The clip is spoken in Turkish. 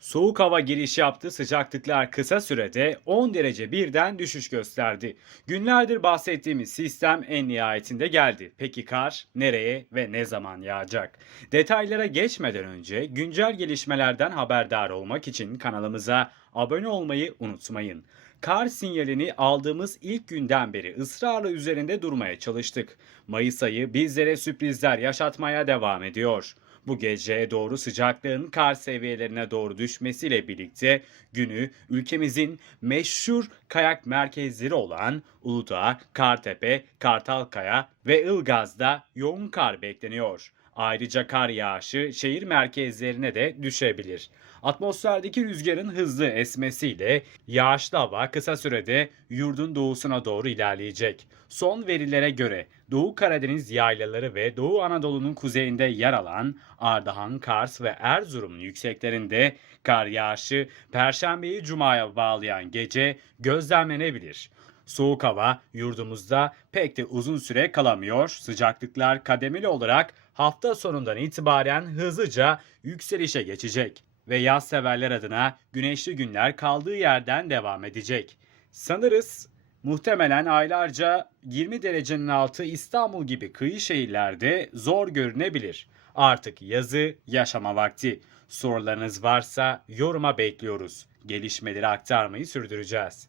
Soğuk hava giriş yaptı, sıcaklıklar kısa sürede 10 derece birden düşüş gösterdi. Günlerdir bahsettiğimiz sistem en nihayetinde geldi. Peki kar nereye ve ne zaman yağacak? Detaylara geçmeden önce güncel gelişmelerden haberdar olmak için kanalımıza abone olmayı unutmayın. Kar sinyalini aldığımız ilk günden beri ısrarla üzerinde durmaya çalıştık. Mayıs ayı bizlere sürprizler yaşatmaya devam ediyor. Bu geceye doğru sıcaklığın kar seviyelerine doğru düşmesiyle birlikte günü ülkemizin meşhur kayak merkezleri olan Uludağ, Kartepe, Kartalkaya ve Ilgaz'da yoğun kar bekleniyor. Ayrıca kar yağışı şehir merkezlerine de düşebilir. Atmosferdeki rüzgarın hızlı esmesiyle yağışlı hava kısa sürede yurdun doğusuna doğru ilerleyecek. Son verilere göre Doğu Karadeniz yaylaları ve Doğu Anadolu'nun kuzeyinde yer alan Ardahan, Kars ve Erzurum'un yükseklerinde kar yağışı Perşembeyi Cuma'ya bağlayan gece gözlemlenebilir. Soğuk hava yurdumuzda pek de uzun süre kalamıyor. Sıcaklıklar kademeli olarak hafta sonundan itibaren hızlıca yükselişe geçecek ve yaz severler adına güneşli günler kaldığı yerden devam edecek. Sanırız muhtemelen aylarca 20 derecenin altı İstanbul gibi kıyı şehirlerde zor görünebilir. Artık yazı yaşama vakti. Sorularınız varsa yoruma bekliyoruz. Gelişmeleri aktarmayı sürdüreceğiz.